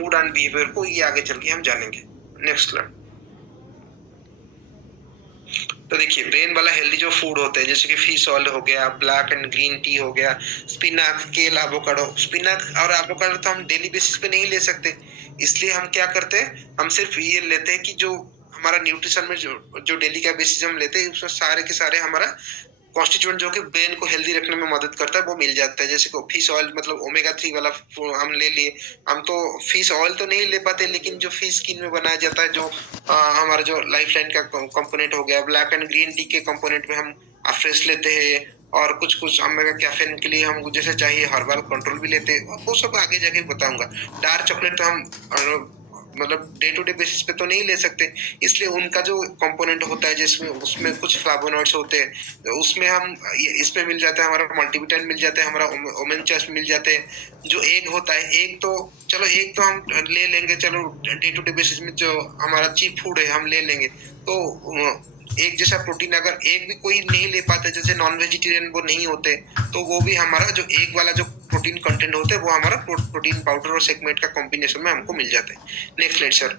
Mood and behaviour को ये आगे चल के हम जानेंगे। Next slide. तो देखिए ब्रेन वाला हेल्दी जो फूड होते हैं जैसे कि फिश ऑयल हो गया, ब्लैक एंड ग्रीन टी हो गया, स्पिनाक, केल, एवोकाडो। स्पिनाक और एवोकाडो तो हम डेली बेसिस पे नहीं ले सकते, इसलिए हम क्या करते हैं, हम सिर्फ ये लेते हैं कि जो हमारा न्यूट्रिशन में जो जो डेली का बेसिस हम लेते हैं उसमें सारे के सारे हमारा कॉन्स्टिट्यूएंट जो कि ब्रेन को हेल्दी रखने में मदद करता है वो मिल जाता है। जैसे कि फिश ऑयल मतलब ओमेगा 3 वाला हम ले लिए। हम तो फिश ऑयल तो नहीं ले पाते, लेकिन जो फिश स्किन में बनाया जाता है, जो हमारा जो लाइफ लाइन का कंपोनेंट हो गया, ब्लैक एंड ग्रीन टी के कंपोनेंट में हम फ्रेश लेते हैं। और कुछ कुछ ओमेगा कैफीन के लिए हम जैसे चाहिए हर्बल कंट्रोल भी लेते हैं, वो सब आगे जाके बताऊंगा। डार्क चॉकलेट तो हम मतलब डे टू डे बेसिस पे तो नहीं ले सकते, इसलिए उनका जो कंपोनेंट होता है जिसमें उसमें कुछ फ्लावोनॉइड्स होते हैं, तो उसमें हम इसमें मिल जाता है, हमारा मल्टीविटामिन मिल जाता है, हमारा ओमेगा मिल जाते हैं। जो एग होता है, एग तो चलो एग तो हम ले लेंगे, चलो डे टू डे बेसिस में जो हमारा चीप फूड है हम ले लेंगे। तो एक जैसा प्रोटीन अगर एक भी कोई नहीं ले पाते, जैसे नॉन वेजिटेरियन वो नहीं होते, तो वो भी हमारा जो एग वाला जो प्रोटीन कंटेंट होता है वो हमारा प्रोटीन पाउडर और सेगमेंट का कॉम्बिनेशन में हमको मिल जाता है। Next slide sir.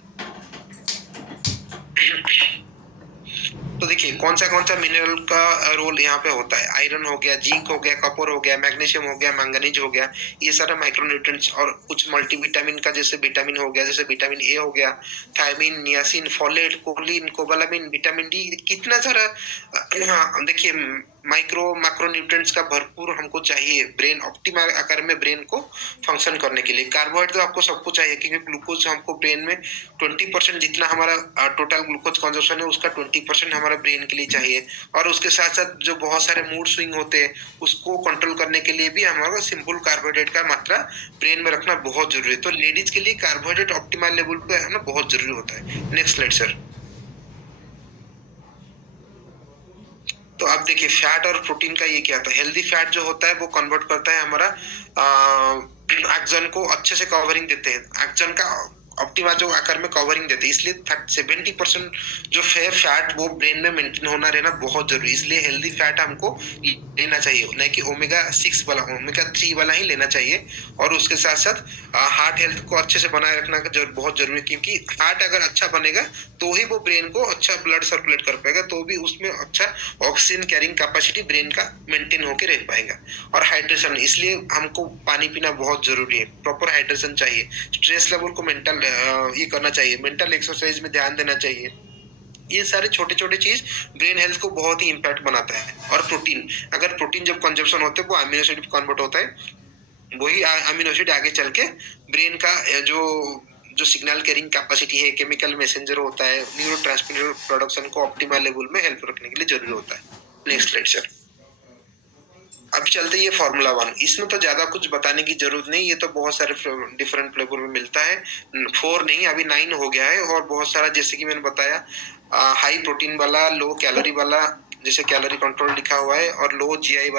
तो देखिए कौन सा मिनरल का रोल यहाँ पे होता है। आयरन हो गया, जिंक हो गया, कॉपर हो गया, मैग्नीशियम हो गया, मैंगनीज हो गया, ये सारे माइक्रोन्यूट्रिएंट्स। और कुछ मल्टीविटामिन का जैसे विटामिन हो गया, जैसे विटामिन ए हो गया, thiamine, niacin, folate, choline, cobalamin, vitamin D, कितना सारा देखिए माइक्रो मैक्रोन्यूट्रिएंट्स का भरपूर हमको चाहिए ब्रेन ऑप्टिमल आकार में ब्रेन को फंक्शन करने के लिए। कार्बोहाइड्रेट तो आपको सबको चाहिए, क्योंकि ग्लूकोज हमको ब्रेन में 20% जितना हमारा टोटल ग्लूकोज कंजम्पशन है उसका 20% हमारा ब्रेन के लिए चाहिए। और उसके साथ साथ जो बहुत सारे मूड स्विंग होते हैं उसको कंट्रोल करने के लिए भी हमारा सिंपल कार्बोहाइड्रेट का मात्रा ब्रेन में रखना बहुत जरूरी है। तो लेडीज के लिए कार्बोहाइड्रेट ऑप्टिमल लेवल पे है ना बहुत जरूरी होता है। Next slide sir. तो आप देखिए फैट और प्रोटीन का ये क्या था। हेल्दी फैट जो होता है वो कन्वर्ट करता है हमारा एक्सन को अच्छे से कवरिंग देते हैं, एक्सन का ऑप्टिमा जो आकार में कवरिंग देते हैं, इसलिए 70% जो फैट वो ब्रेन में मेंटेन होना रहना बहुत जरूरी, इसलिए हेल्दी फैट हमको लेना चाहिए, नहीं कि ओमेगा 6 वाला, ओमेगा 3 वाला ही लेना चाहिए। और उसके साथ साथ हार्ट हेल्थ को अच्छे से बनाए रखना बहुत जरूरी है, क्योंकि हार्ट अगर अच्छा बनेगा तो ही वो ब्रेन को अच्छा ब्लड सर्कुलेट कर पाएगा, तो भी उसमें अच्छा ऑक्सीजन कैरिंग कैपेसिटी ब्रेन का मेंटेन होके रह पाएगा। और हाइड्रेशन, इसलिए हमको पानी पीना बहुत जरूरी है, प्रॉपर हाइड्रेशन चाहिए। स्ट्रेस लेवल को मेंटल ये करना चाहिए, मेंटल एक्सरसाइज में ध्यान देना चाहिए। ये सारे छोटे छोटे चीज ब्रेन हेल्थ को बहुत ही इम्पैक्ट बनाता है। और प्रोटीन, अगर प्रोटीन जब कंजप्शन होते है वो अमीनो एसिड कन्वर्ट होता है, वही अमीनो एसिड आगे चल के ब्रेन का जो जो सिग्नल कैरिंग कैपेसिटी है, केमिकल मैसेंजर होता है, न्यूरोट्रांसमीटर प्रोडक्शन को ऑप्टिमल लेवल में हेल्प रखने के लिए जरूरी होता है। Next slide sir. अब चलते ये फार्मूला 1, इसमें तो ज्यादा कुछ बताने की जरूरत नहीं, ये तो बहुत सारे डिफरेंट फ्लेवर में मिलता है। 4 नहीं अभी 9 हो गया है, और बहुत सारा जैसे कि मैंने बताया हाई प्रोटीन वाला, लो कैलोरी वाला, जैसे कैलोरी कंट्रोल लिखा हुआ है, और लो जीआई